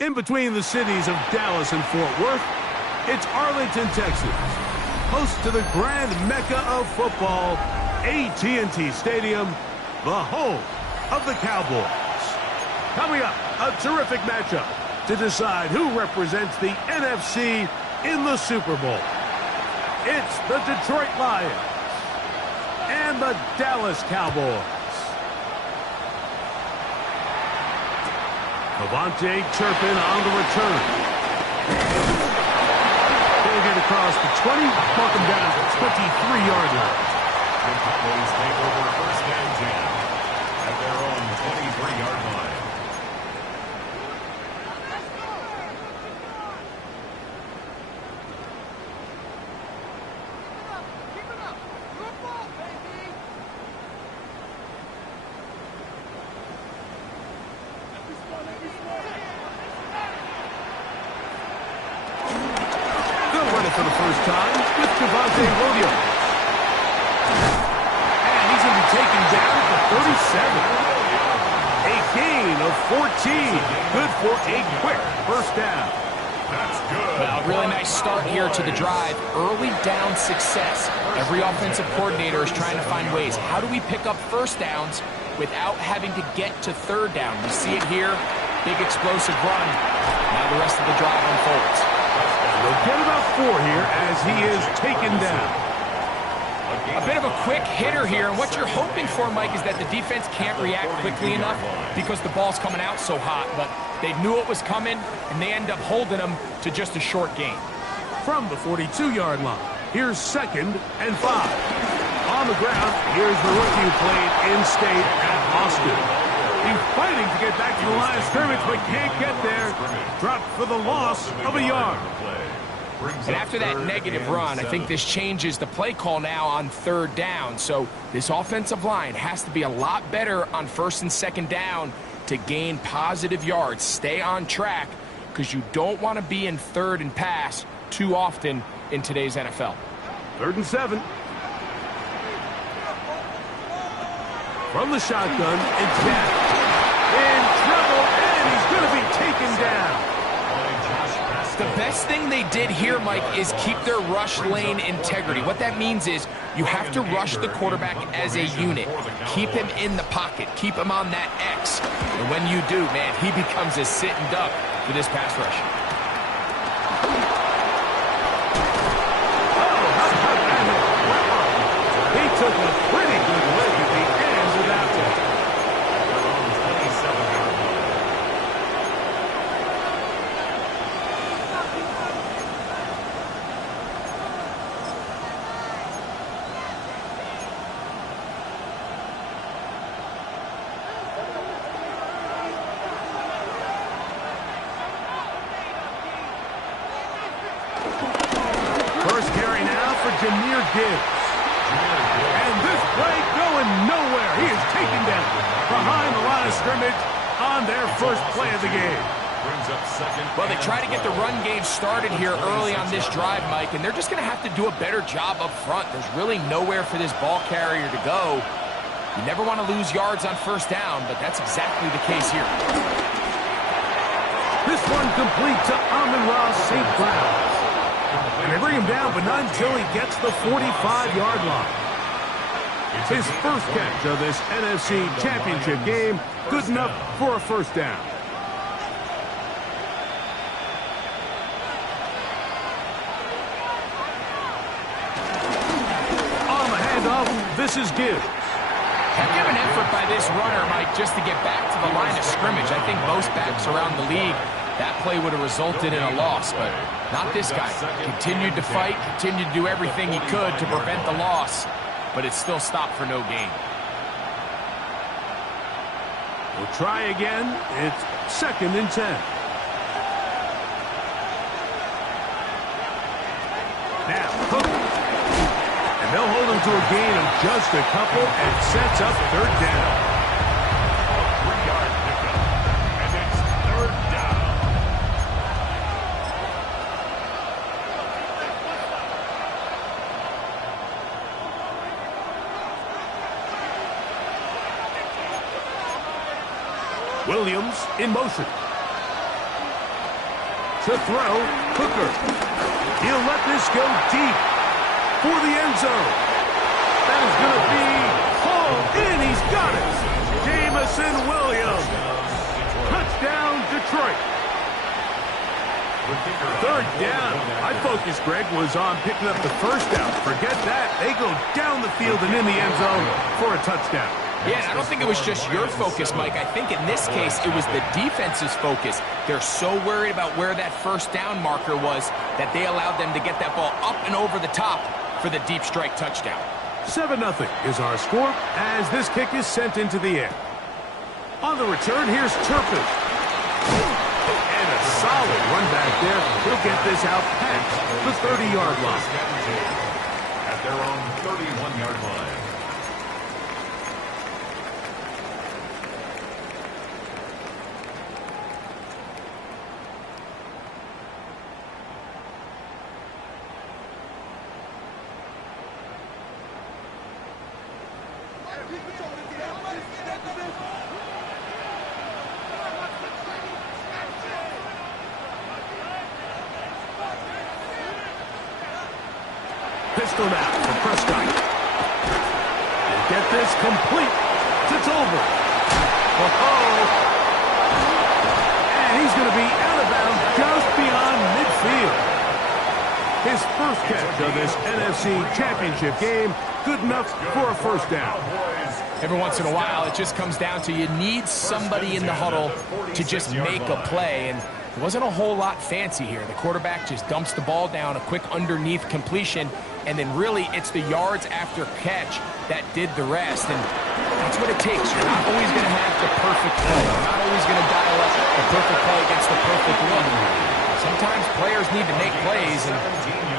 In between the cities of Dallas and Fort Worth, it's Arlington, Texas, host to the grand mecca of football, AT&T Stadium, the home of the Cowboys. Coming up, a terrific matchup to decide who represents the NFC in the Super Bowl. It's the Detroit Lions and the Dallas Cowboys. Avante Turpin on the return. They'll get across the 20, mark them down at the 23-yard line. The Cowboys take over first and 10 at their own 23-yard line. For the first time with Javonte Williams. And he's going to be taken down for 37. A gain of 14. Good for a quick first down. That's good. Well, really nice start here to the drive. Early down success. Every offensive coordinator is trying to find ways. How do we pick up first downs without having to get to third down? We see it here. Big explosive run. Now the rest of the drive unfolds. They'll get about 4 here as he is taken down. A bit of a quick hitter here, and what you're hoping for, Mike, is that the defense can't react quickly enough because the ball's coming out so hot, but they knew it was coming, and they end up holding them to just a short gain. From the 42-yard line, here's 2nd and 5. On the ground, here's the rookie who played in-state at Austin. He's fighting to get back to the line of scrimmage, but can't get there. Dropped for the loss of a yard. And after that negative run, I think this changes the play call now on 3rd down. So this offensive line has to be a lot better on 1st and 2nd down to gain positive yards. Stay on track because you don't want to be in 3rd and pass too often in today's NFL. 3rd and 7. From the shotgun, it's down. In trouble, and he's going to be taken down. The best thing they did here, Mike, is keep their rush lane integrity. What that means is you have to rush the quarterback as a unit. Keep him in the pocket. Keep him on that X. And when you do, man, he becomes a sitting duck for this pass rush. He took a pretty good look at the end of that one. First carry now for Jahmyr Gibbs. And this play going nowhere. He is taken down behind the line of scrimmage on their first play of the game. Well, they try to get the run game started here early on this drive, Mike, and they're just going to have to do a better job up front. There's really nowhere for this ball carrier to go. You never want to lose yards on 1st down, but that's exactly the case here. This one complete to Amon-Ra St. Brown. And they bring him down, but not until he gets the 45-yard line. It's his first catch of this NFC Championship game. Good enough for a first down. On the handoff, this is Gibbs. Heck of an effort by this runner, Mike, just to get back to the line of scrimmage. I think most backs around the league, that play would have resulted in a loss, but not this guy. Continued to fight, continued to do everything he could to prevent the loss, but it still stopped for no gain. We'll try again. It's 2nd and 10. Now, Cook. And they'll hold him to a gain of just a couple and sets up 3rd down. Williams in motion. To throw, Hooker. He'll let this go deep for the end zone. That is going to be hauled in. He's got it. Jamison Williams. Touchdown, Detroit. Third down. My focus, Greg, was on picking up the first down. Forget that. They go down the field and in the end zone for a touchdown. Yeah, and I don't think it was just your focus, Mike. I think in this case, it was the defense's focus. They're so worried about where that first down marker was that they allowed them to get that ball up and over the top for the deep strike touchdown. 7-0 is our score as this kick is sent into the air. On the return, here's Turpin. And a solid run back there. He'll get this out past the 30-yard line. At their own 31-yard line. Pistol now for Prescott. They get this complete to Tolbert. And he's going to be out of bounds just beyond midfield. His first catch of this NFC Championship game, good enough for a first down. Every once in a while, it just comes down to you need somebody in the huddle to just make a play, and it wasn't a whole lot fancy here. The quarterback just dumps the ball down, a quick underneath completion, and then really it's the yards after catch that did the rest, and that's what it takes. You're not always going to have the perfect play. You're not always going to dial up the perfect play against the perfect look. Sometimes players need to make plays, and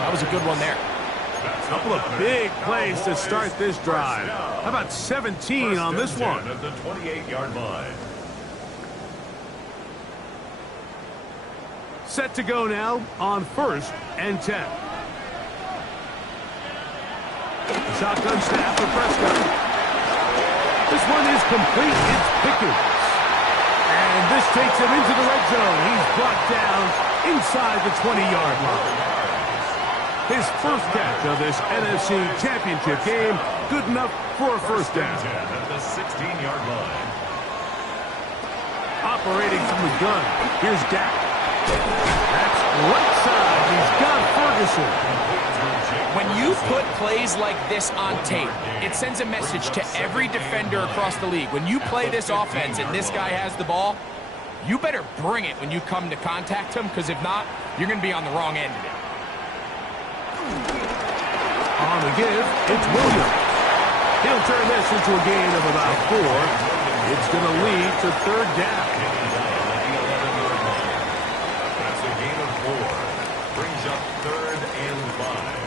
that was a good one there. A couple of big plays to start this drive. How about 17 on this one? At the 28-yard line. Set to go now on 1st and 10. Shotgun snap for Prescott. This one is complete. It's Pickens. And this takes him into the red zone. He's brought down inside the 20-yard line. His first catch of this NFC Championship game, good enough for a first down. At the 16-yard line. Operating from the gun, here's Dak. That's right side. He's got Ferguson. When you put plays like this on tape, it sends a message to every defender across the league. When you play this offense and this guy has the ball, you better bring it when you come to contact him, because if not, you're going to be on the wrong end of it. On the give, it's Williams. He'll turn this into a gain of about 4. It's going to lead to 3rd down. That's a gain of 4. Brings up 3rd and 5.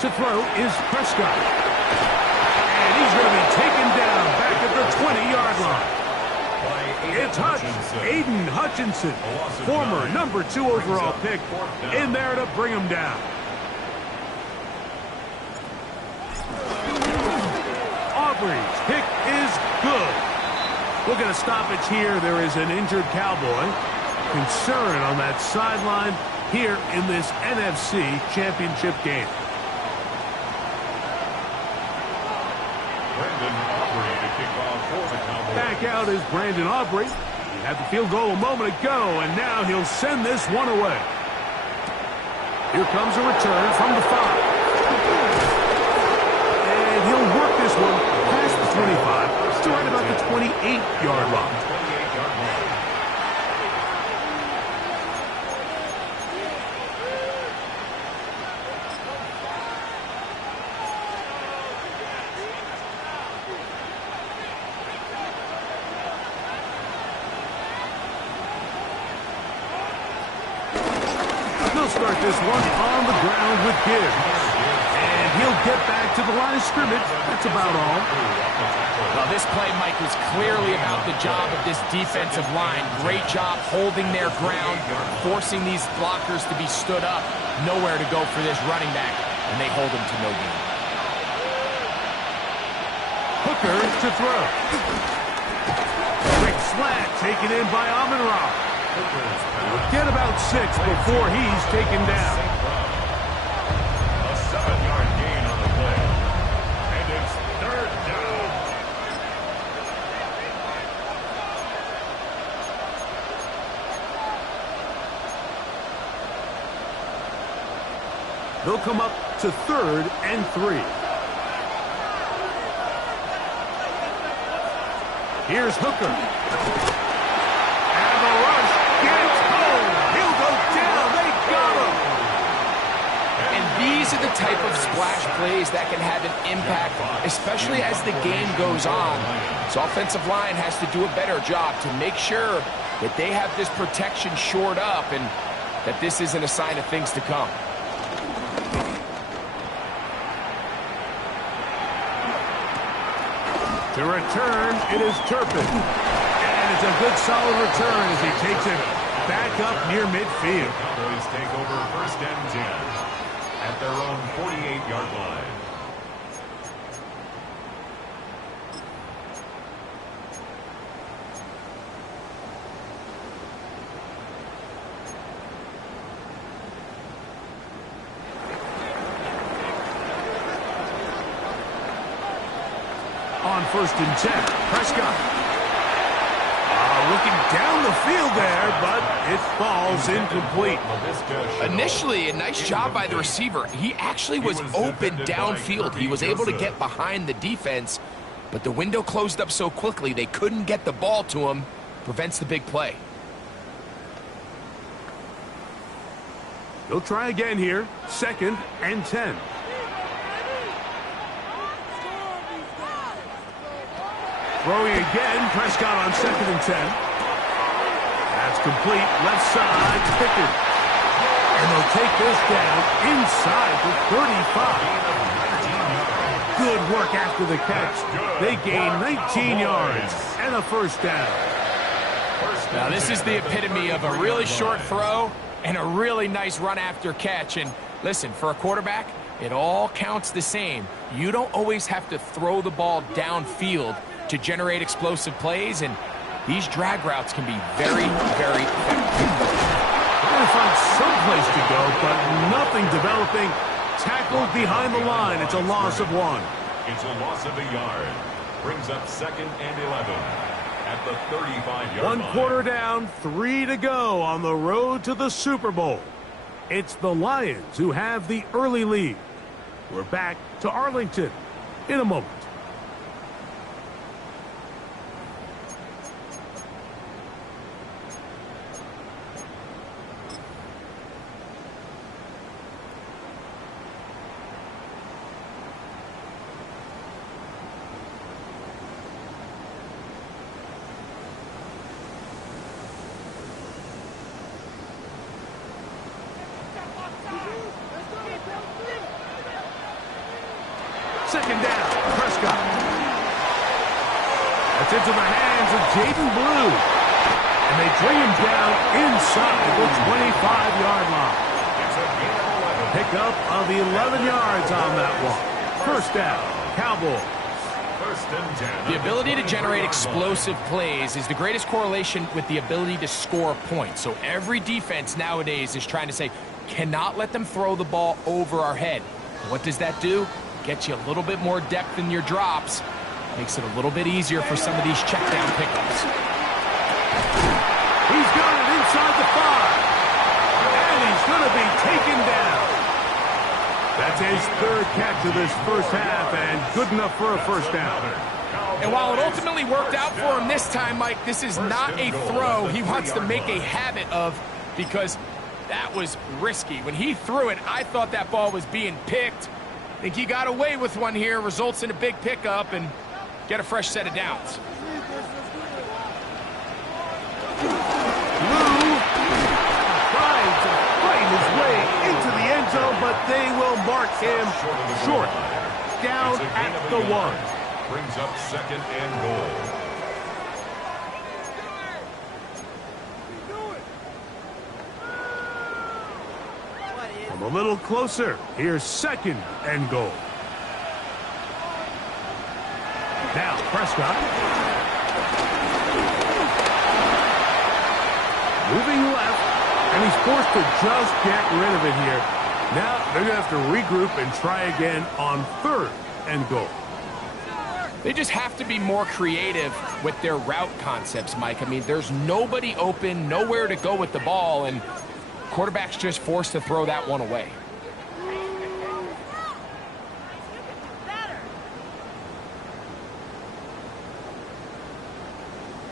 To throw is Prescott. And he's going to be taken down back at the 20-yard line. It's Aiden Hutchinson, former number 2 overall pick, in there to bring him down. Aubrey's pick is good. We'll get a stoppage here. There is an injured Cowboy. Concern on that sideline here in this NFC Championship game. Back out is Brandon Aubrey. He had the field goal a moment ago, and now he'll send this one away. Here comes a return from the 5. And he'll work this one past the 25 to right about the 28-yard line. Start this one on the ground with Gibbs. And he'll get back to the line of scrimmage. That's about all. Well, this play, Mike, was clearly about the job of this defensive line. Great job holding their ground, forcing these blockers to be stood up. Nowhere to go for this running back, and they hold him to no gain. Hooker to throw. Quick slant taken in by Amon-Ra. Get about 6 before he's taken down. A 7-yard gain on the play. And it's 3rd down. They'll come up to 3rd and 3. Here's Hooker. And the rush gets home. He'll go down. They got him. And these are the type of splash plays that can have an impact, especially as the game goes on. This offensive line has to do a better job to make sure that they have this protection shored up and that this isn't a sign of things to come. To return, it is Turpin. And it's a good solid return as he takes it back up near midfield. Cowboys take over 1st and 10 at their own 48-yard line. On 1st and 10, Prescott. Looking down the field there, but it falls incomplete. Initially, a nice job by the receiver. He actually was open downfield. He was able to get behind the defense, but the window closed up so quickly they couldn't get the ball to him. Prevents the big play. He'll try again here. 2nd and 10. Throwing again, Prescott on 2nd and 10. That's complete, left side, Pickett. And they'll take this down inside the 35. Good work after the catch. They gain 19 yards and a 1st down. Now this is the epitome of a really short throw and a really nice run after catch. And listen, for a quarterback, it all counts the same. You don't always have to throw the ball downfield to generate explosive plays, and these drag routes can be very, very effective. They're going to find some place to go, but nothing developing. Tackled behind the line. It's a loss of 1. It's a loss of a yard. Brings up 2nd and 11 at the 35-yard line. 1 quarter down, 3 to go on the road to the Super Bowl. It's the Lions who have the early lead. We're back to Arlington in a moment. Second down, Prescott. That's into the hands of Jaden Blue. And they bring him down inside the 25-yard line. Pickup of 11 yards on that one. 1st down, Cowboys. 1st and 10. The ability to generate explosive plays is the greatest correlation with the ability to score points. So every defense nowadays is trying to say, cannot let them throw the ball over our head. What does that do? Gets you a little bit more depth in your drops. Makes it a little bit easier for some of these check down pickups. He's got it inside the 5. And he's going to be taken down. That's his 3rd catch of this 1st half and good enough for a 1st down. And while it ultimately worked out for him this time, Mike, this is not a throw he wants to make a habit of because that was risky. When he threw it, I thought that ball was being picked. I think he got away with one here, results in a big pickup and get a fresh set of downs. Blue trying to fight his way into the end zone, but They will mark him short. Down at the 1. Brings up 2nd and goal. Come a little closer. Here's 2nd and goal. Now Prescott. Moving left. And he's forced to just get rid of it here. Now they're going to have to regroup and try again on 3rd and goal. They just have to be more creative with their route concepts, Mike. I mean, there's nobody open, nowhere to go with the ball, and quarterback's just forced to throw that one away.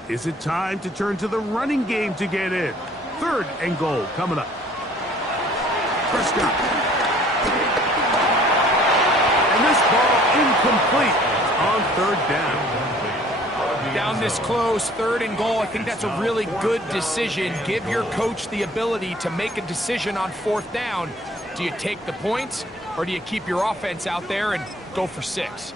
Is it time to turn to the running game to get in? 3rd and goal coming up. Prescott. And this ball incomplete on 3rd down. Down this close, 3rd and goal. I think that's a really good decision. Give your coach the ability to make a decision on 4th down. Do you take the points, or do you keep your offense out there and go for 6?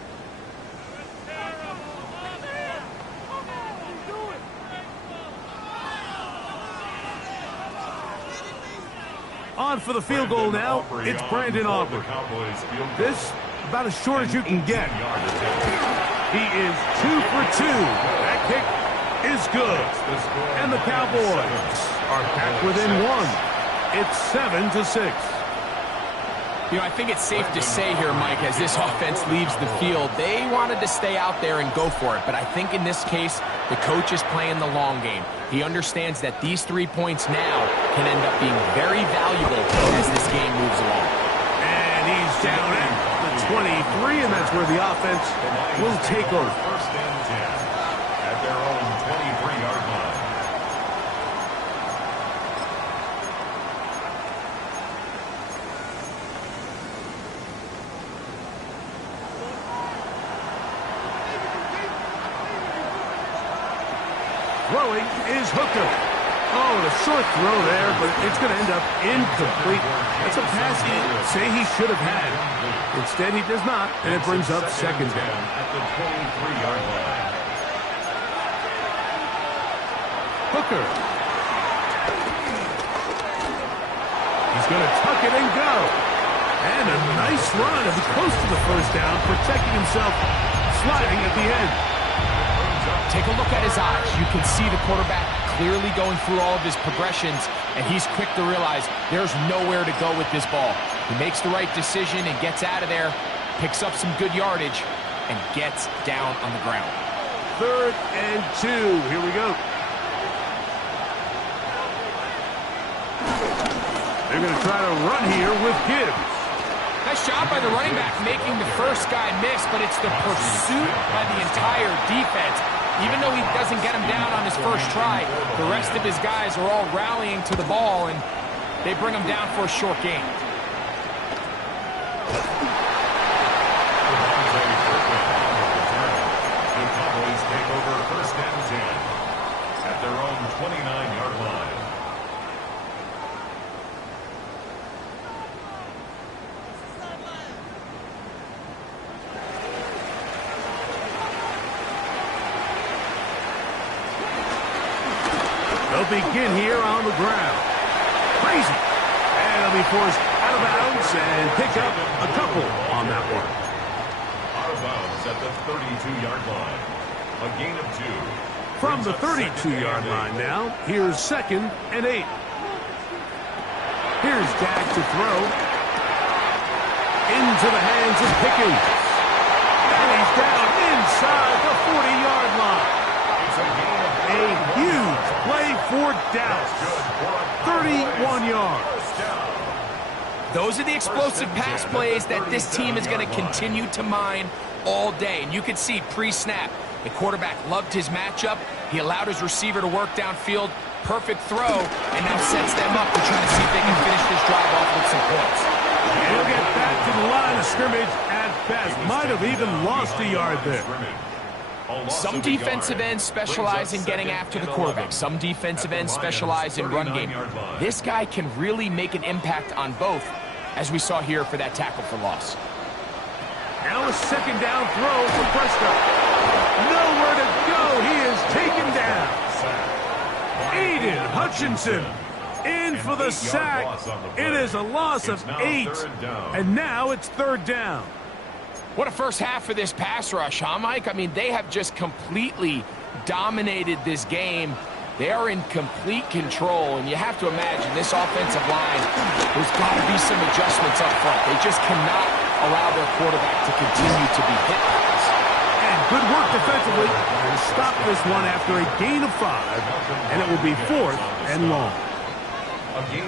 On for the field goal now. It's Brandon Aubrey. This about as short as you can get. He is 2 for 2. That kick is good. And the Cowboys are back within 1. It's 7-6. You know, I think it's safe to say here, Mike, as this offense leaves the field, they wanted to stay out there and go for it. But I think in this case, the coach is playing the long game. He understands that these 3 points now can end up being very valuable as this game moves along. And he's down at the 23, and that's where the offense will take over. 1st and 10 at their own 23-yard line. Throwing is Hooker. Oh, a short throw there, but it's going to end up incomplete. That's a pass he'd say he should have had. Instead, he does not, and it brings up 2nd down. At the 23-yard line. Hooker. He's going to tuck it and go. And a nice run as he close to the 1st down, protecting himself, sliding at the end. Take a look at his eyes. You can see the quarterback clearly going through all of his progressions, and he's quick to realize there's nowhere to go with this ball. He makes the right decision and gets out of there, picks up some good yardage, and gets down on the ground. 3rd and 2. Here we go. They're going to try to run here with Gibbs. Nice job by the running back making the first guy miss, but it's the pursuit by the entire defense. Even though he doesn't get him down on his first try, the rest of his guys are all rallying to the ball, and they bring him down for a short gain. The Cowboys take over 1st and 10 at their own 29-yard line. They'll begin here on the ground. Crazy. And they'll be forced out of bounds and pick up a couple on that one. Out of bounds at the 32-yard line. A gain of 2. From the 32-yard line now, here's 2nd and 8. Here's Dak to throw. Into the hands of Pickens. And he's down inside the 40-yard line. It's a gain of A huge play for Dallas. 31 yards. Those are the explosive pass plays that this team is going to continue to mine all day. And you can see pre-snap, the quarterback loved his matchup. He allowed his receiver to work downfield. Perfect throw, and now sets them up to try to see if they can finish this drive off with some points. He'll get back to the line of scrimmage at best. Might have even lost a yard there. Some defensive ends specialize in getting after the quarterback. Some defensive ends specialize in run game. This guy can really make an impact on both. as we saw here for that tackle for loss. Now a second down throw for Prescott. Nowhere to go. He is taken down. Aiden Hutchinson in for the sack. It is a loss of 8. And now it's third down. What a first half for this pass rush, huh, Mike? I mean, they have just completely dominated this game. They are in complete control, and you have to imagine this offensive line, there's got to be some adjustments up front. They just cannot allow their quarterback to continue to be hit by this. And good work defensively to stop this one after a gain of 5, and it will be 4th and long.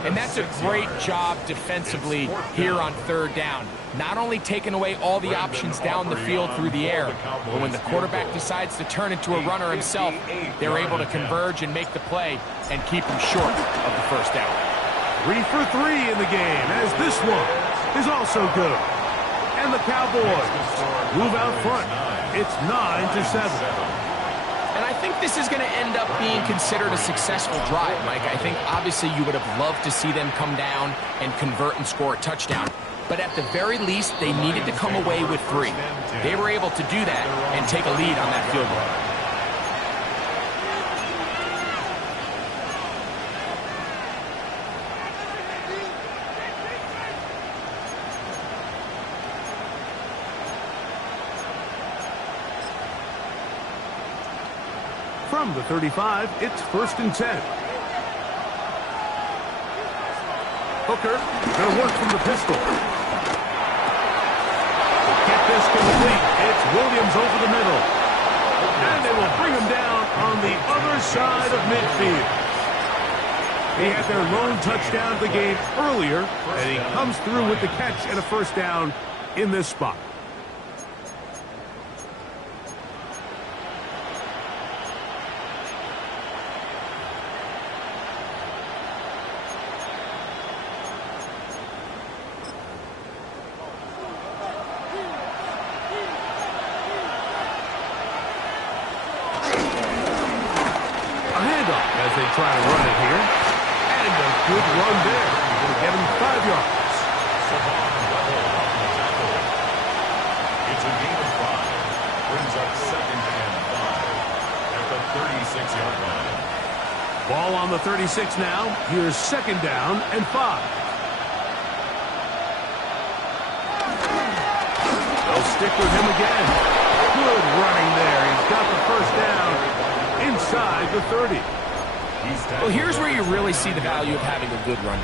And that's a great job defensively here on third down. Not only taking away all the options down the field through the air, but when the quarterback decides to turn into a runner himself, they're able to converge and make the play and keep him short of the first down. 3 for 3 in the game, as this one is also good. And the Cowboys move out front. It's 9-7. And I think this is going to end up being considered a successful drive, Mike. I think obviously you would have loved to see them come down and convert and score a touchdown. But at the very least, they needed to come away with 3. They were able to do that and take a lead on that field goal. From the 35, it's 1st and 10. Hooker, going to work from the pistol. Get this complete. It's Williams over the middle. And they will bring him down on the other side of midfield. They had their lone touchdown of the game earlier, and he comes through with the catch and a first down in this spot. As they try to run it here. And a good run there. Going to get him 5 yards. It's a gain of 5. Brings up 2nd and 5 at the 36-yard line. Ball on the 36 now. Here's 2nd down and 5. They'll stick with him again. Good running there. He's got the first down inside the 30. Well, here's where you really see the value of having a good run.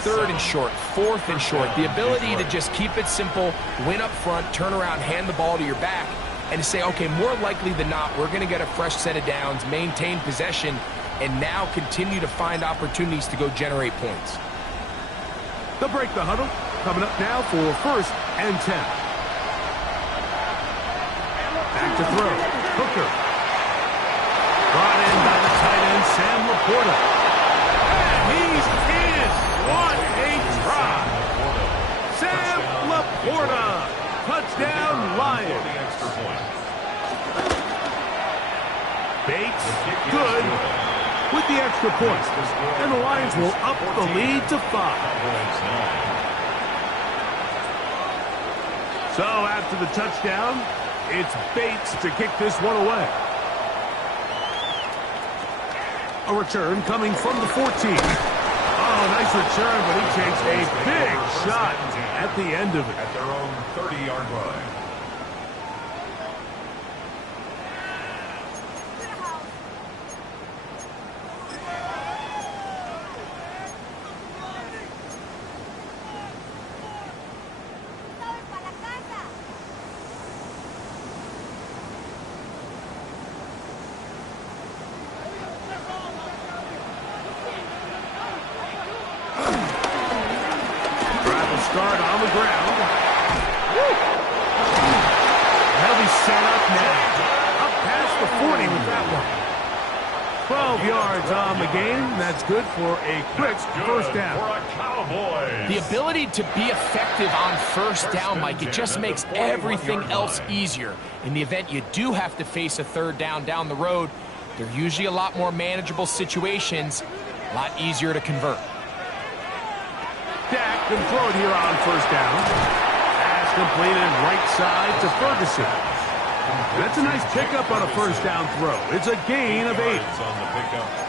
3rd and short, 4th and short. The ability to just keep it simple, win up front, turn around, hand the ball to your back, and to say, okay, more likely than not, we're going to get a fresh set of downs, maintain possession, and now continue to find opportunities to go generate points. They'll break the huddle. Coming up now for 1st and 10. Back to throw. Hooker. Brought in by the tight end, Sam Laporta. And he's in. What a try. Sam Laporta. Touchdown, Lions. Bates, good with the extra point. And the Lions will up the lead to 5. So after the touchdown, it's Bates to kick this one away. A return coming from the 14. Oh, nice return, but he takes a big shot at the end of it. At their own 30-yard line. Start on the ground. Woo! They'll be set up now. Up past the 40 with that one. 12 yards on the game. That's good for a quick first down. For a Cowboys. The ability to be effective on first down, Mike, it just makes everything else easier. In the event you do have to face a 3rd down the road, they're usually a lot more manageable situations, a lot easier to convert. Dak can throw it here on first down. Pass completed right side to Ferguson. That's a nice pickup on a first down throw. It's a gain of 8.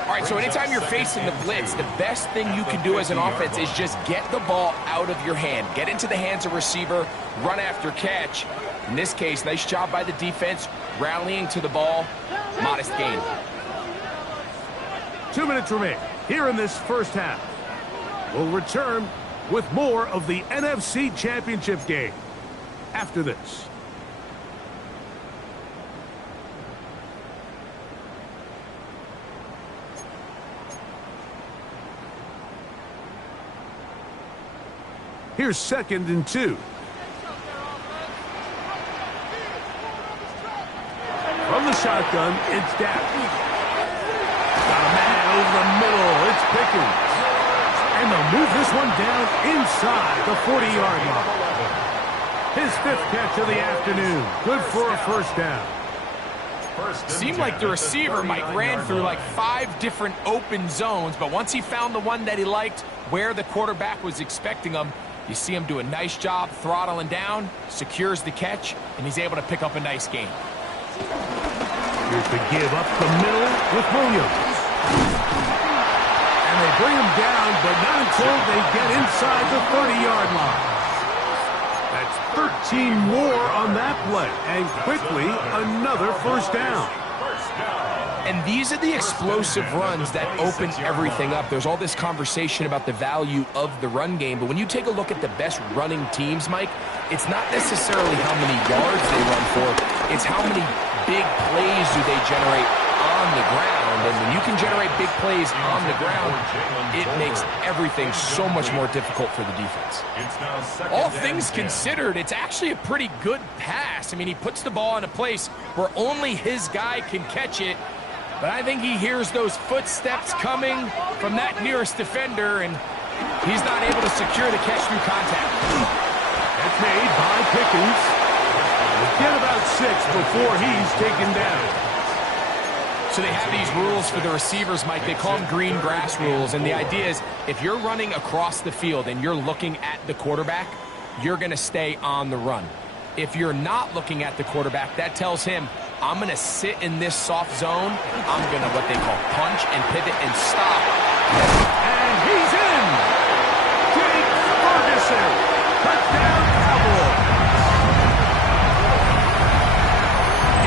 All right, so anytime you're facing the blitz, the best thing you can do as an offense is just get the ball out of your hand. Get into the hands of receiver, run after catch. In this case, nice job by the defense, rallying to the ball. Modest gain. 2 minutes remain here in this first half. We'll return with more of the NFC Championship game after this. Here's 2nd and 2. From the shotgun, it's Dak. Got a man over the middle. It's Pickens. And they'll move this one down inside the 40-yard line. His 5th catch of the afternoon. Good for a first down. Seemed like the receiver, Mike, ran through like 5 different open zones, but once he found the one that he liked, where the quarterback was expecting him, you see him do a nice job throttling down, secures the catch, and he's able to pick up a nice gain. Here's the give up the middle with Williams. And they bring him down, but not until they get inside the 30-yard line. That's 13 more on that play, and quickly another first down. And these are the explosive runs that open everything up. There's all this conversation about the value of the run game, but when you take a look at the best running teams, Mike, it's not necessarily how many yards they run for, it's how many big plays do they generate on the ground. And when you can generate big plays on the ground, it makes everything so much more difficult for the defense. All things considered, it's actually a pretty good pass. I mean, he puts the ball in a place where only his guy can catch it. But I think he hears those footsteps coming from that nearest defender, and he's not able to secure the catch through contact. That's made by Pickens. Get about 6 before he's taken down. So they have these rules for the receivers, Mike. They call them green grass rules, and the idea is if you're running across the field and you're looking at the quarterback, you're going to stay on the run. If you're not looking at the quarterback, that tells him, I'm going to sit in this soft zone. I'm going to what they call punch and pivot and stop. And he's in. Jake Ferguson. Touchdown, Cowboys.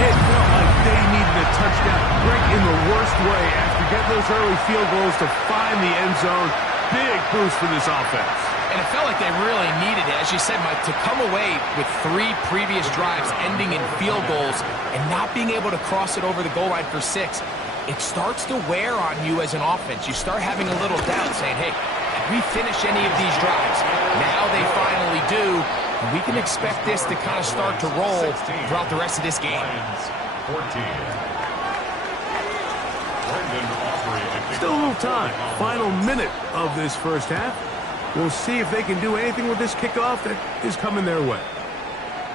It felt like they needed a touchdown right in the worst way after getting those early field goals to find the end zone. Big boost for this offense. And it felt like they really needed it, as you said, Mike, to come away with 3 previous drives ending in field goals and not being able to cross it over the goal line for 6. It starts to wear on you as an offense. You start having a little doubt, saying, hey, can we finish any of these drives? Now they finally do, and we can expect this to kind of start to roll throughout the rest of this game. Still a little time. Final minute of this first half. We'll see if they can do anything with this kickoff that is coming their way.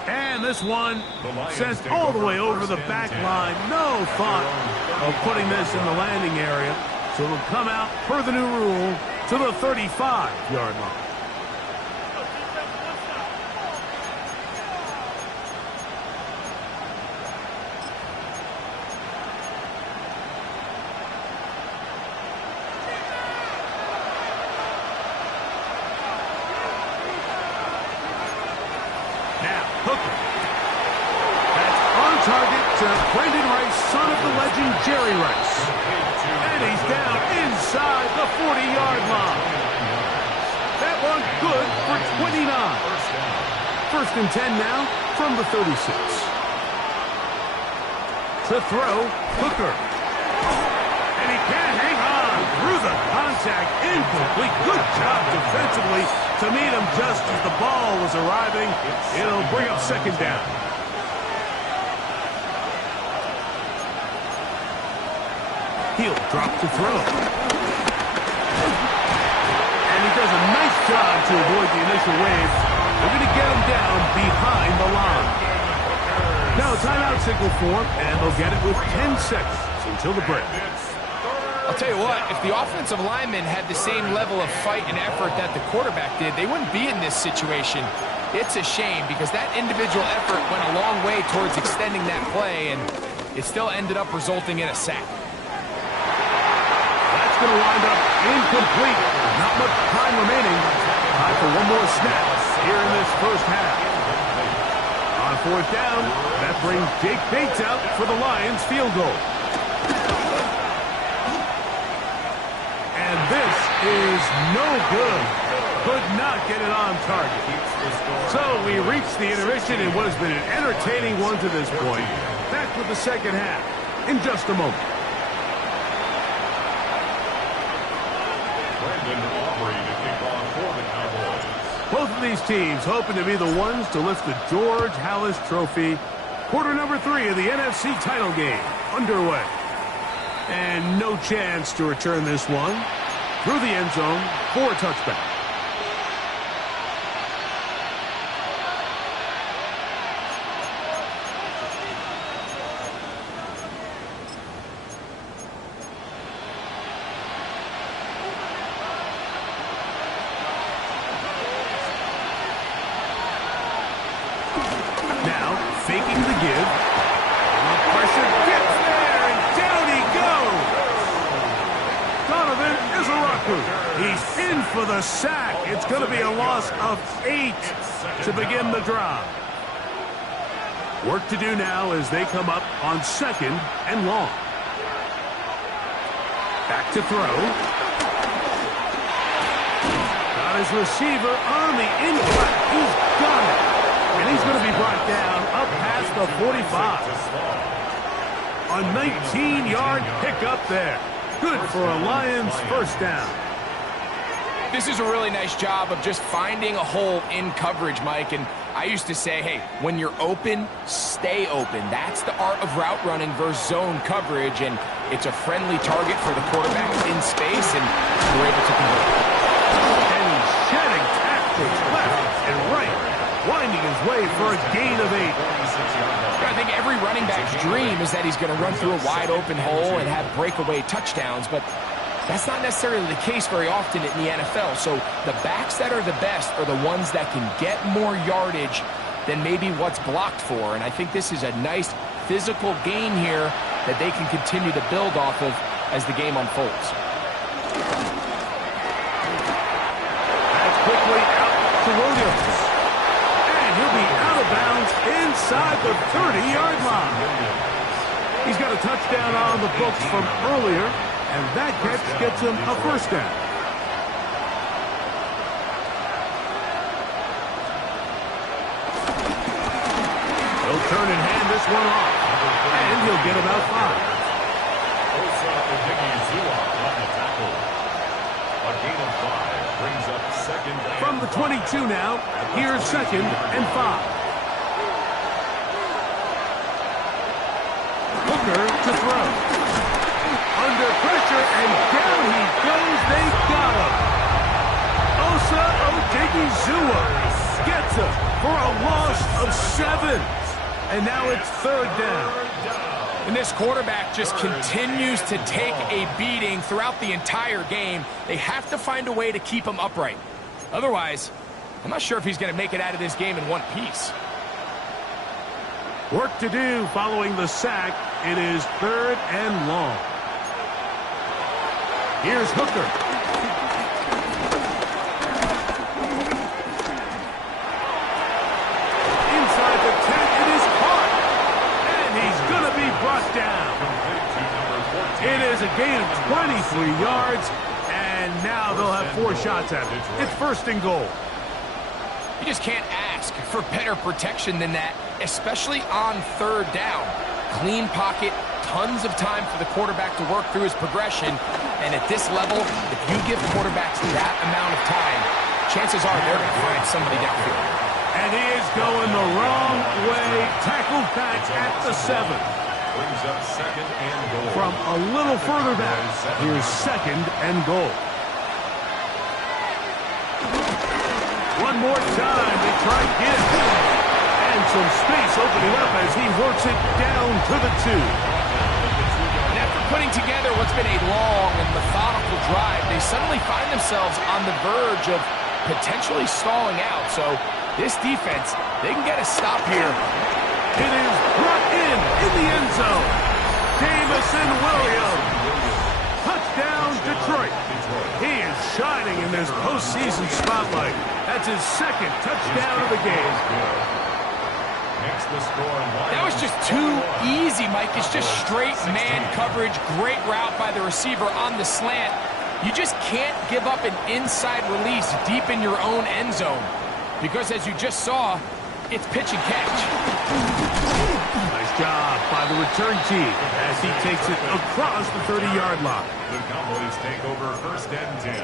And this one sent all the way over the back line. No thought of putting this in the landing area. So it'll come out, per the new rule, to the 35-yard line. Jerry Rice. And he's down inside the 40-yard line. That one good for 29. 1st and 10 now from the 36. To throw, Hooker. And he can't hang on through the contact. Incomplete. Good job defensively to meet him just as the ball was arriving. It'll bring up 2nd down. He'll drop to throw. And he does a nice job to avoid the initial wave. They're going to get him down behind the line. Now a timeout signal for him, and they'll get it with 10 seconds until the break. I'll tell you what, if the offensive lineman had the same level of fight and effort that the quarterback did, they wouldn't be in this situation. It's a shame because that individual effort went a long way towards extending that play, and it still ended up resulting in a sack. That's going to wind up incomplete. Not much time remaining. Time for one more snap here in this first half. On fourth down, that brings Jake Bates out for the Lions field goal. And this is no good. Could not get it on target. So we reach the intermission in what has been an entertaining one to this point. Back with the second half in just a moment. Both of these teams hoping to be the ones to lift the George Halas Trophy. Quarter number 3 of the NFC title game underway. And no chance to return this one through the end zone for a touchback. Now, faking the give. The pressure gets there, and down he goes. Donovan Izaraku. He's in for the sack. It's going to be a loss of 8 to begin the drive. Work to do now as they come up on second and long. Back to throw. Got his receiver on the in-cut. He's got it. And he's going to be brought down up past the 45. A 19-yard pickup there. Good for a Lions first down. This is a really nice job of just finding a hole in coverage, Mike. And I used to say, hey, when you're open, stay open. That's the art of route running versus zone coverage. And it's a friendly target for the quarterback in space, and we're able to convert. And he's shedding tactics left and right, winding his way for a gain of 8. I think every running back's dream is that he's going to run through a wide-open hole and have breakaway touchdowns, but that's not necessarily the case very often in the NFL. So the backs that are the best are the ones that can get more yardage than maybe what's blocked for, and I think this is a nice physical gain here that they can continue to build off of as the game unfolds. That's quickly out to Williams. And he'll be out of bounds inside the 30-yard line. He's got a touchdown on the books from earlier, and that catch gets him a first down. He'll turn and hand this one off, and he'll get about 5. A gain of 5 brings up second. From the 22 now, here's second and 5. Hooker to throw. Under pressure, and down he goes. They got him. Osa Odigizua gets him for a loss of 7. And now it's third down. And this quarterback just continues to take a beating throughout the entire game. They have to find a way to keep him upright. Otherwise, I'm not sure if he's going to make it out of this game in one piece. Work to do following the sack. It is third and long. Here's Hooker. Inside the 10, it is caught. And he's going to be brought down. It is a gain of 23 yards, and now they'll have 4 shots at it. It's first and goal. You just can't ask for better protection than that, especially on third down. Clean pocket, tons of time for the quarterback to work through his progression. And at this level, if you give quarterbacks that amount of time, chances are they're going to find somebody downfield. And he is going the wrong way. Tackled back at the 7. Brings up second and goal. From a little further back, here's second and goal. One more time, they try again. And some space opening up as he works it down to the 2. And after putting together what's been a long and methodical drive, they suddenly find themselves on the verge of potentially stalling out. So this defense, they can get a stop here. It is brought in the end zone. Jamison Williams. Touchdown, Detroit. He is shining in this postseason spotlight. That's his second touchdown of the game. That was just too easy, Mike. It's just straight man coverage. Great route by the receiver on the slant. You just can't give up an inside release deep in your own end zone. Because as you just saw, it's pitch and catch. Nice job by the return team as he takes it across the 30-yard line. The Cowboys take over 1st and 10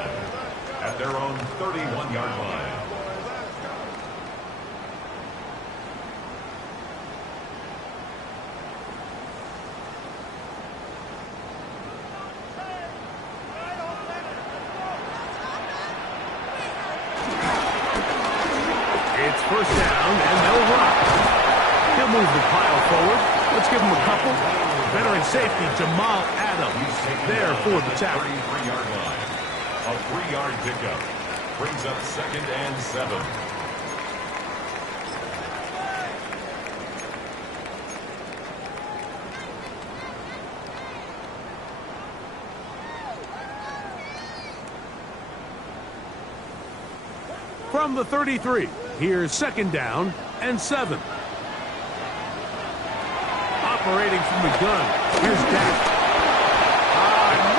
at their own 31-yard line. It's 1st down, and they'll run. He'll move the pile forward. Let's give him a couple. Veteran safety Jamal Adams there for the tackle. 33-yard line. A 3-yard pickup brings up 2nd and 7. From the 33, here's 2nd down and 7. Operating from the gun, here's Dak.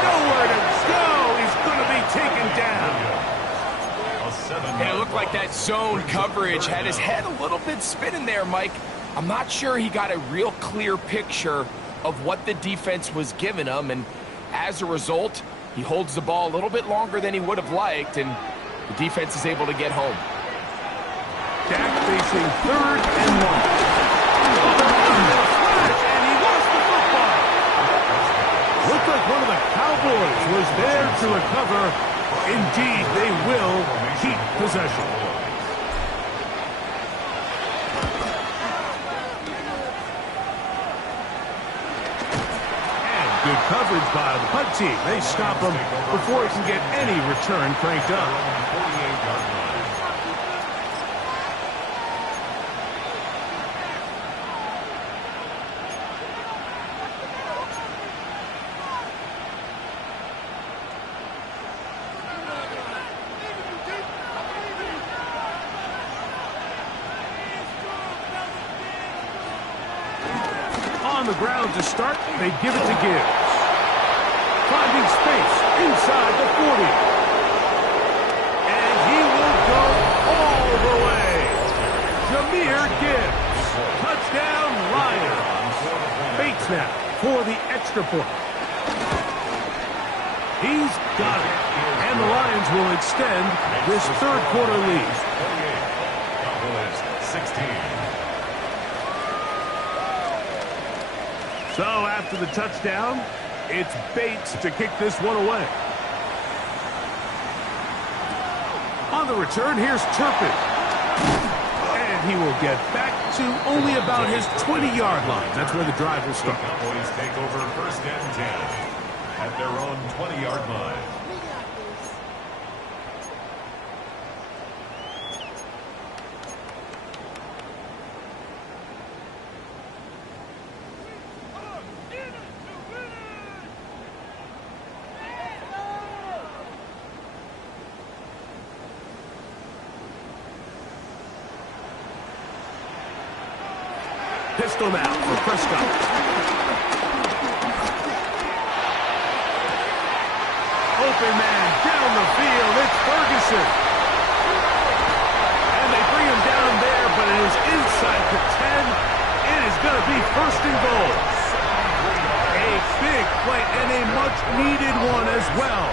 Nowhere to go. He's going to be taken down. And it looked like that zone coverage had his head a little bit spinning there, Mike. I'm not sure he got a real clear picture of what the defense was giving him, and as a result, he holds the ball a little bit longer than he would have liked, and the defense is able to get home. Dak facing 3rd and 1. And he lost the football. Looked like one of the Cowboys was there to recover. Indeed, they will keep possession. And good coverage by the punt team. They stop him before he can get any return cranked up. On the ground to start, they give it to Gibbs. Finding space inside the 40. And he will go all the way. Jameer Gibbs. Touchdown, Lions. Bates now for the extra point. He's got it. And the Lions will extend this 3rd quarter lead. 16. So after the touchdown, it's Bates to kick this one away. On the return, here's Turpin. And he will get back to only about his 20-yard line. That's where the drive will start. The Cowboys take over 1st and 10 at their own 20-yard line. Pistol now for Prescott. Open man down the field. It's Ferguson. And they bring him down there, but it is inside the 10. It is going to be 1st and goal. A big play and a much-needed one as well.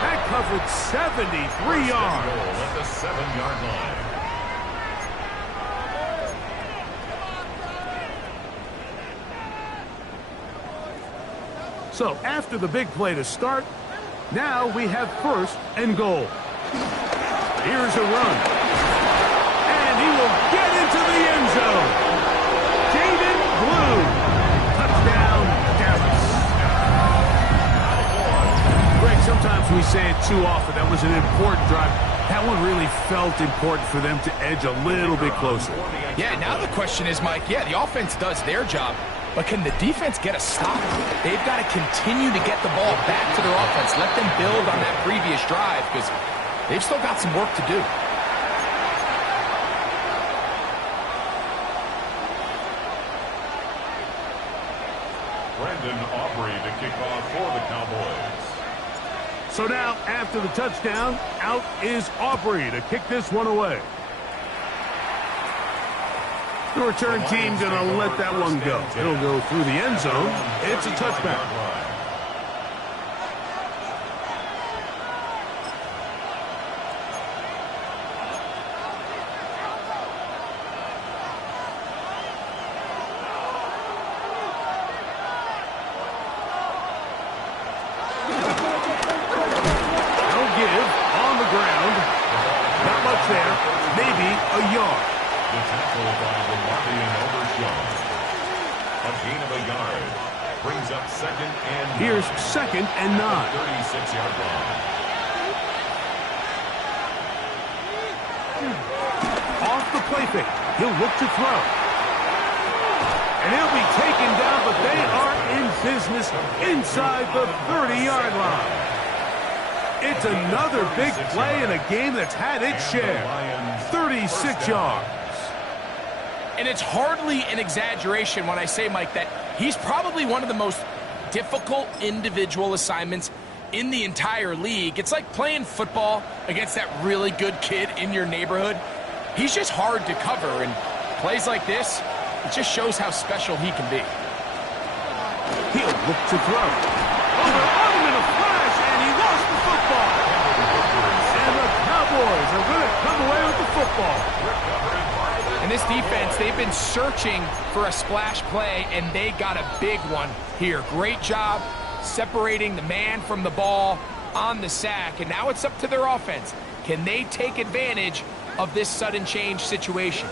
That covered 73 yards. At the 7-yard line. So after the big play to start, now we have 1st and goal. Here's a run. And he will get into the end zone. Jaden Blue. Touchdown, Dallas. Sometimes we say it too often. That was an important drive. That one really felt important for them to edge a little bit closer. Yeah, now the question is, Mike, yeah, the offense does their job, but can the defense get a stop? They've got to continue to get the ball back to their offense. Let them build on that previous drive because they've still got some work to do. Brendan Aubrey to kick off for the Cowboys. So now, after the touchdown, out is Aubrey to kick this one away. The return team going to let that one go. It'll go through the end zone. It's a touchback. Here's 2nd and 9. 36-yard line. Off the play fake. He'll look to throw. And he'll be taken down, but they are in business inside the 30-yard line. It's another big play in a game that's had its share. 36 yards. And it's hardly an exaggeration when I say, Mike, that he's probably one of the most difficult individual assignments in the entire league. It's like playing football against that really good kid in your neighborhood. He's just hard to cover, and plays like this, it just shows how special he can be. He'll look to throw. Oh, they're on him in a flash, and he lost the football. And the Cowboys are going to come away with the football. And this defense, they've been searching for a splash play, and they got a big one here. Great job separating the man from the ball on the sack, and now it's up to their offense. Can they take advantage of this sudden change situation?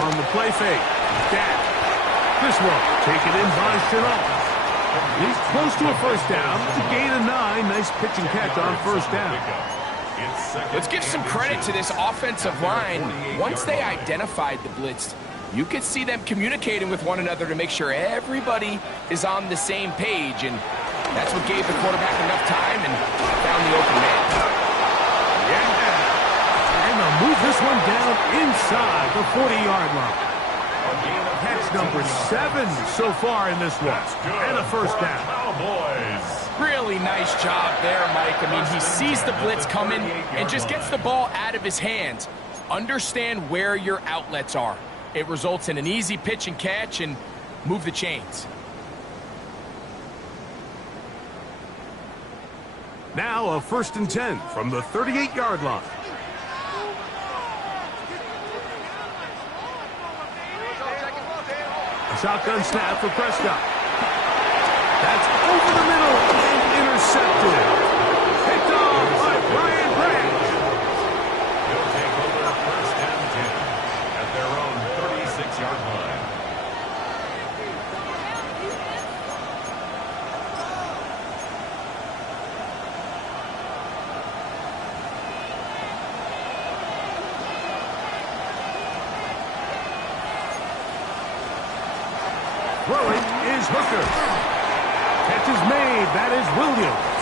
On the play fake, Dak. This one taken in by Chenault. He's close to a first down. To gain a 9. Nice pitch and catch on first down. Let's give some credit to this offensive line. Once they identified the blitz, you could see them communicating with one another to make sure everybody is on the same page, and that's what gave the quarterback enough time and found the open man. Yeah, and they'll move this one down inside the 40-yard line. Catch number 7 so far in this one, and a first down. Cowboys. Really nice job there, Mike. I mean, he sees the blitz coming and just gets the ball out of his hands. Understand where your outlets are. It results in an easy pitch and catch and move the chains. Now a 1st and 10 from the 38-yard line. A shotgun snap for Prescott. That's over the middle and intercepted. Picked off by Brian Branch. They'll take over 1st and 10 at their own 36-yard line. Throwing is Hooker. Catch is made. That is Williams.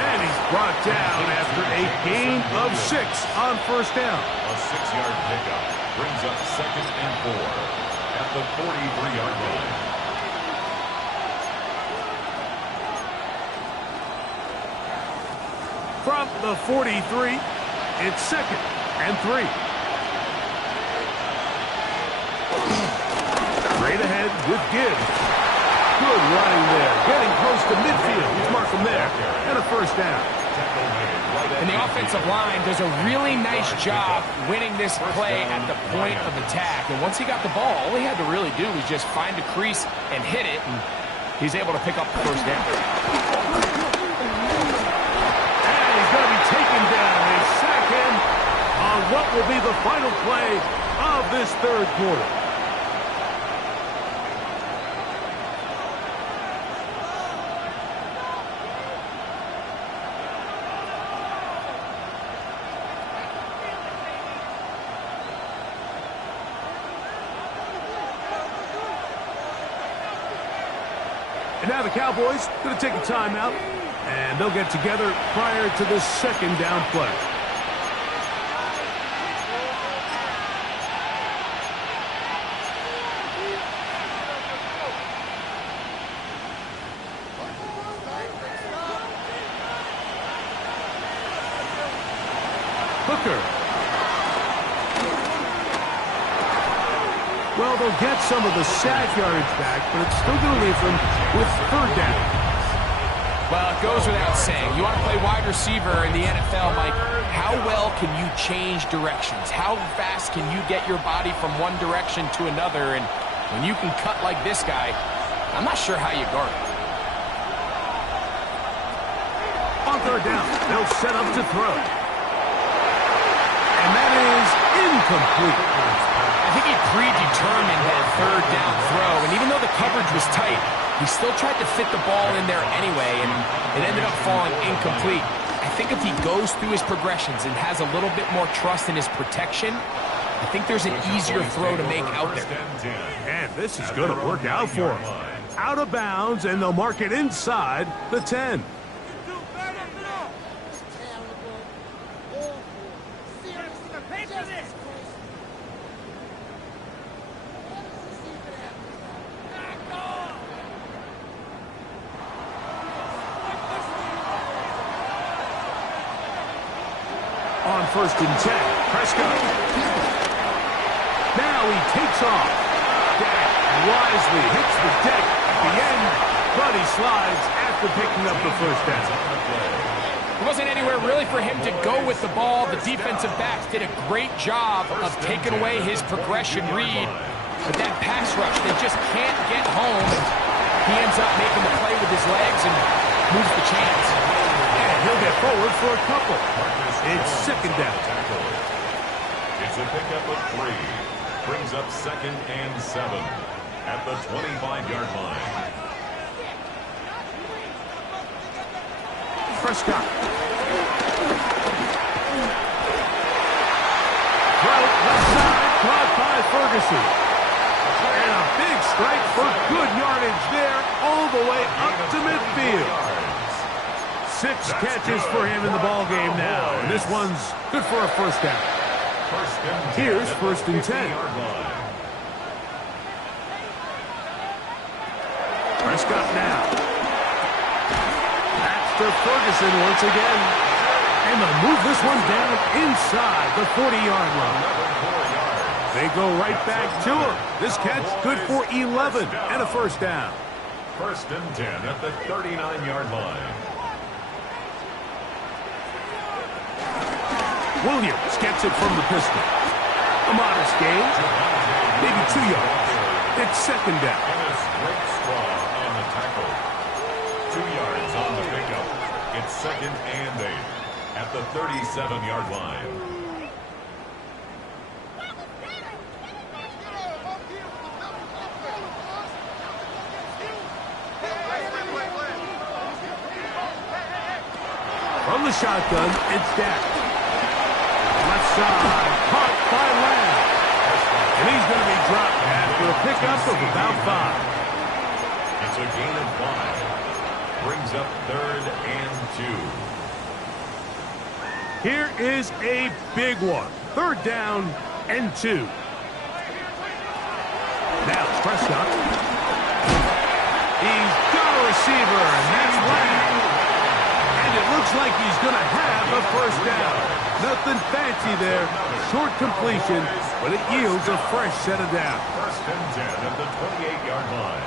And he's brought down after a gain of 6 on first down. A 6-yard pickup brings up 2nd and 4 at the 43-yard line. From the 43, it's 2nd and 3. Straight ahead with Gibbs. Good running there. Getting close to midfield. Let's mark him there. And a first down. And the offensive line does a really nice job winning this play at the point of attack. And once he got the ball, all he had to really do was just find a crease and hit it. And he's able to pick up the first down. And he's going to be taken down. They sack him on what will be the final play of this third quarter. And now the Cowboys going to take a timeout, and they'll get together prior to the second down play. Well, they'll get some of the sack yardage back, but it's still going to leave them with third down. Well, it goes without saying. You want to play wide receiver in the NFL, Mike. How well can you change directions? How fast can you get your body from one direction to another? And when you can cut like this guy, I'm not sure how you guard it. On third down, they'll set up to throw. And that is incomplete. I think he predetermined that third down throw, and even though the coverage was tight, he still tried to fit the ball in there anyway, and it ended up falling incomplete. I think if he goes through his progressions and has a little bit more trust in his protection, I think there's an easier throw to make out there. And this is going to work out for him. Out of bounds, and they'll mark it inside the 10. On first and 10, Prescott. Now he takes off. Dak wisely hits the deck at the end, but he slides after picking up the first down. There wasn't anywhere really for him to go with the ball. The defensive backs did a great job of taking away his progression read. But that pass rush, they just can't get home. He ends up making the play with his legs and moves the chance. And he'll get forward for a couple. It's second down. It's a pickup of 3. Brings up second and 7 at the 25-yard line. Prescott. Throw left side, caught by Ferguson. And a big strike for good yardage there all the way up to midfield. 6 catches for him in the ball game now. And this one's good for a first down. Here's first and 10. Prescott now. That's to Ferguson once again. And they'll move this one down inside the 40-yard line. They go right back to him. This catch good for 11 and a first down. First and 10 at the 39-yard line. Williams gets it from the pistol. A modest gain. Maybe 2 yards. It's second down. Great strong on the tackle. 2 yards on the pickup. It's second and 8 at the 37-yard line. From the shotgun, it's Dak. Left side, caught by Lamb. And he's going to be dropped after a pickup of about 5. It's a gain of 5. Brings up third and 2. Here is a big one. Third down and 2. Now it's Prescott. He's got a receiver, and that's Lamb. And it looks like he's going to have a first down. Nothing fancy there. Short completion, but it yields a fresh set of downs. First and 10 at the 28-yard line.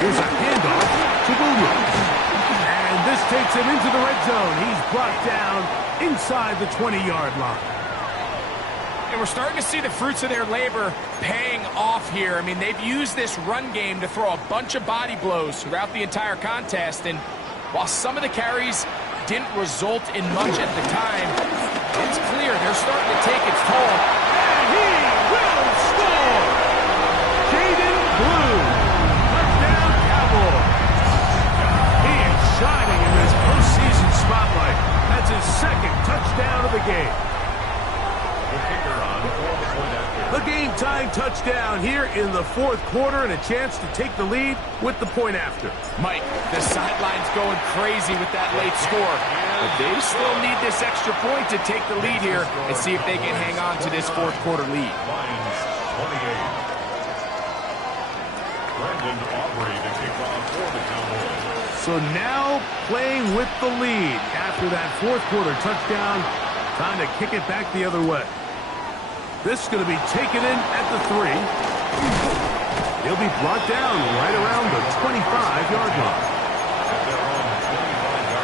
Here's a handoff to Williams. And this takes him into the red zone. He's brought down inside the 20-yard line. And we're starting to see the fruits of their labor paying off here. I mean, they've used this run game to throw a bunch of body blows throughout the entire contest. And while some of the carries didn't result in much at the time, it's clear they're starting to take its toll. And he will score! Jaden Blue, touchdown Cowboys. He is shining in this postseason second touchdown of the game. The kicker on for the point after. The game-tying touchdown here in the fourth quarter and a chance to take the lead with the point after. Mike, the sideline's going crazy with that late score. But they still need this extra point to take the lead here and see if they can hang on to this fourth quarter lead. Lions 28. Brendan Aubrey to kick off for the Cowboys. So now playing with the lead after that fourth quarter touchdown. Time to kick it back the other way. This is going to be taken in at the 3. He'll be brought down right around the 25-yard line. At their own 25-yard line.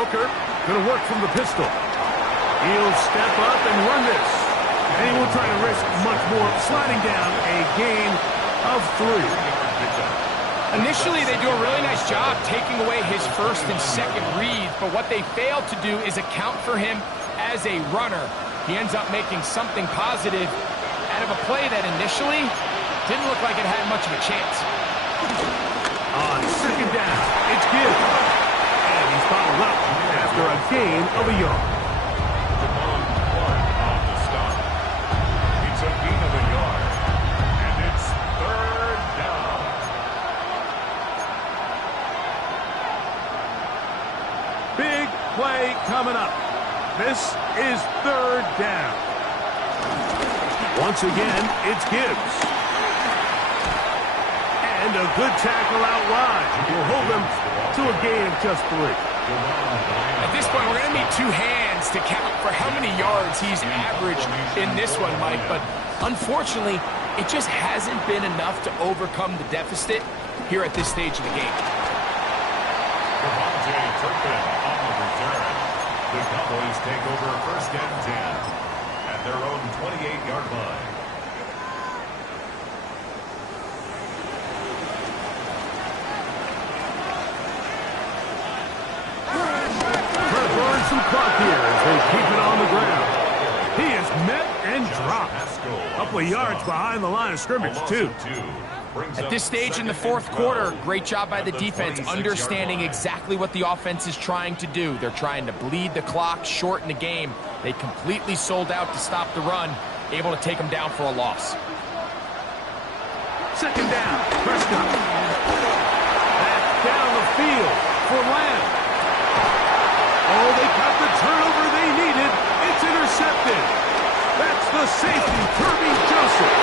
Hooker going to work from the pistol. He'll step up and run this. And he won't try to risk much more, sliding down a gain of 3. Initially, they do a really nice job taking away his first and second reads, but what they fail to do is account for him as a runner. He ends up making something positive out of a play that initially didn't look like it had much of a chance. On second down, it's Gibbs. And he's followed up after a gain of a yard. Play coming up. This is third down. Once again, it's Gibbs. And a good tackle out wide. Will hold them to a gain of just 3. At this point, we're going to need 2 hands to count for how many yards he's averaged in this one, Mike. But unfortunately, it just hasn't been enough to overcome the deficit here at this stage of the game. The Cowboys take over first and 10 at their own 28-yard line. Trying to burn some clock here as they keep it on the ground. He is met and dropped. A couple of yards behind the line of scrimmage, too. At this stage in the fourth quarter, great job by the defense understanding exactly what the offense is trying to do. They're trying to bleed the clock, shorten the game. They completely sold out to stop the run, able to take them down for a loss. Second down, Prescott. That's down the field for Lamb. Oh, they got the turnover they needed. It's intercepted. That's the safety, Kirby Joseph.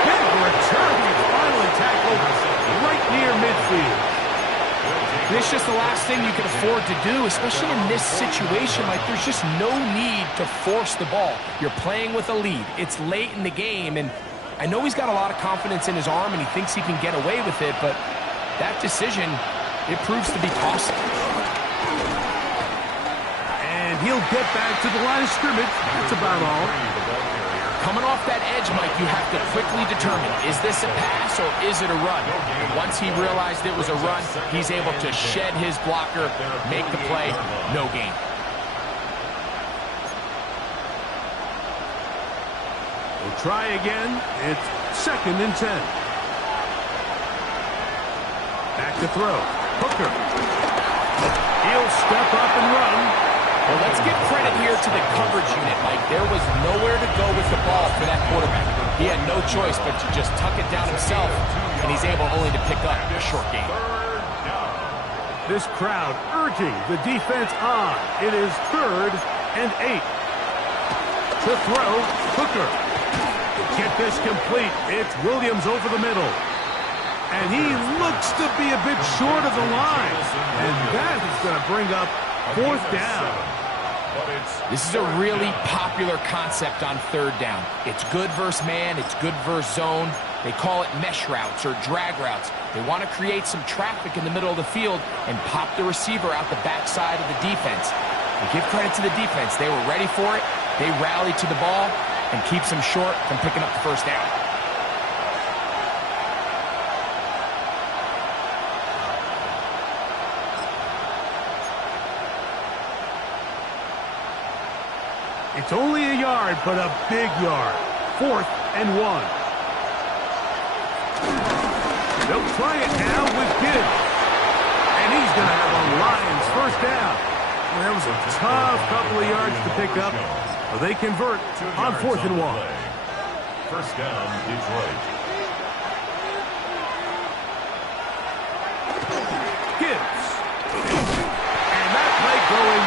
Big return. He's finally tackled right near midfield. And it's just the last thing you can afford to do, especially in this situation. Like, there's just no need to force the ball. You're playing with a lead. It's late in the game, and I know he's got a lot of confidence in his arm, and he thinks he can get away with it, but that decision, it proves to be costly. And he'll get back to the line of scrimmage. That's about all. Coming off that edge, Mike, you have to quickly determine, is this a pass or is it a run? Once he realized it was a run, he's able to shed his blocker, make the play, no gain. We'll try again. It's second and 10. Back to throw. Hooker. He'll step up and run. Well, let's give credit here to the coverage unit, Mike. There was nowhere to go with the ball for that quarterback. He had no choice but to just tuck it down himself, and he's able only to pick up a short gain. This crowd urging the defense on. It is third and 8. To throw, Hooker. To get this complete, it's Williams over the middle. And he looks to be a bit short of the line. And that is going to bring up fourth down. This is a really popular concept on third down. It's good versus man, it's good versus zone. They call it mesh routes or drag routes. They want to create some traffic in the middle of the field and pop the receiver out the backside of the defense. And give credit to the defense. They were ready for it. They rallied to the ball and keeps them short from picking up the first down. It's only a yard, but a big yard. 4th and 1. They'll try it now with Gibbs. And he's going to have a Lions first down. Well, that was a tough couple of yards to pick up. But they convert on 4th and 1. First down, Detroit. Gibbs. And that play going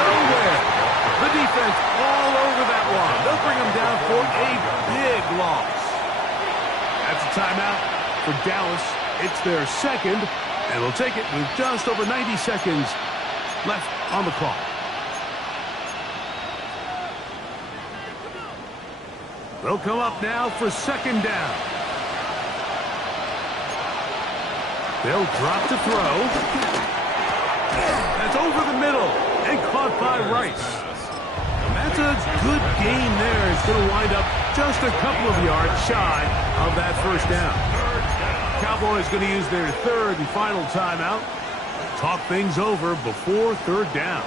nowhere. The defense all over that one. They'll bring him down for a big loss. That's a timeout for Dallas. It's their second, and they'll take it with just over 90 seconds left on the clock. They'll come up now for second down. They'll drop to throw. That's over the middle and caught by Rice. That's a good game there. It's going to wind up just a couple of yards shy of that first down. Cowboys going to use their third and final timeout. Talk things over before third down.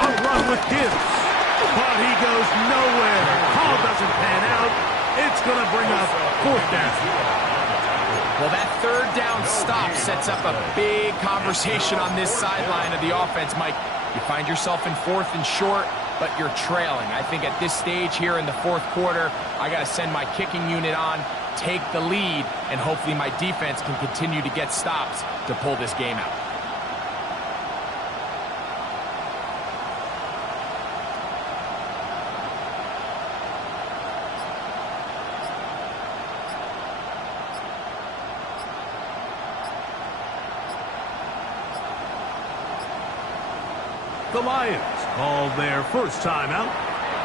A run with Gibbs. But he goes nowhere. Call doesn't pan out. It's going to bring up fourth down. Well, that third down stop sets up a big conversation on this sideline of the offense, Mike. You find yourself in 4th and short, but you're trailing. I think at this stage here in the 4th quarter, I got to send my kicking unit on, take the lead, and hopefully my defense can continue to get stops to pull this game out. The Lions call their first timeout.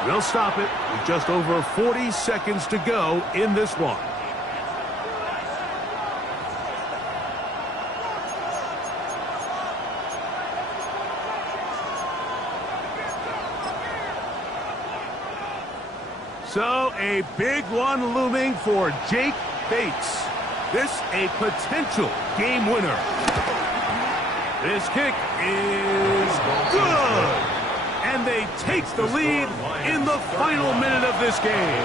They'll stop it with just over 40 seconds to go in this one. So a big one looming for Jake Bates. This a potential game winner. This kick is good. And they take the lead in the final minute of this game.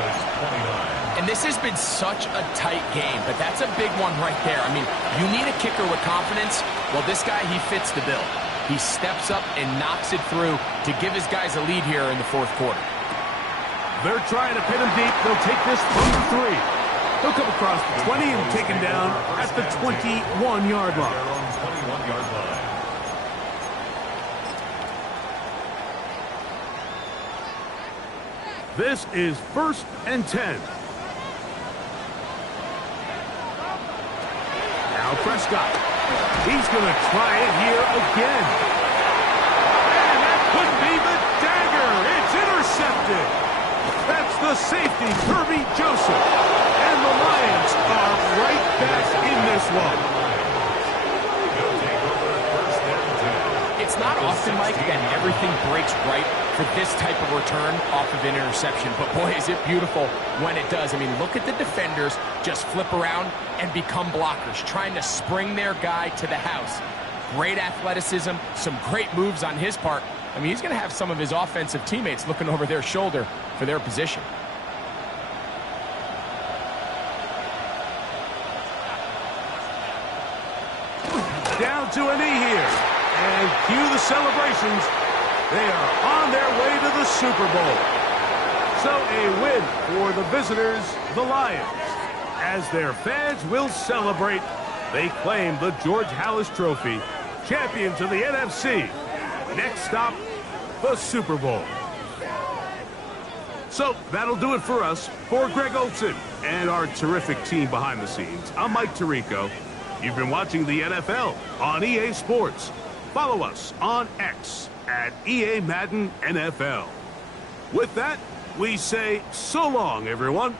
And this has been such a tight game, but that's a big one right there. I mean, you need a kicker with confidence. Well, this guy, he fits the bill. He steps up and knocks it through to give his guys a lead here in the 4th quarter. They're trying to pin him deep. They'll take this from the 3. He'll come across the 20 and take him down at the 21-yard line. This is 1st and 10. Now Prescott. He's going to try it here again. And that could be the dagger. It's intercepted. That's the safety, Kirby Joseph. And the Lions are right back in this one. It's not often, Mike, that everything breaks right for this type of return off of an interception. But boy, is it beautiful when it does. I mean, look at the defenders just flip around and become blockers, trying to spring their guy to the house. Great athleticism, some great moves on his part. I mean, he's going to have some of his offensive teammates looking over their shoulder for their position. Down to a knee here. And cue the celebrations. They are on their way to the Super Bowl. So a win for the visitors, the Lions. As their fans will celebrate, they claim the George Halas Trophy, champions of the NFC. Next stop, the Super Bowl. So that'll do it for us. For Greg Olson and our terrific team behind the scenes, I'm Mike Tirico. You've been watching the NFL on EA Sports. Follow us on X at EA Madden NFL. With that, we say so long, everyone.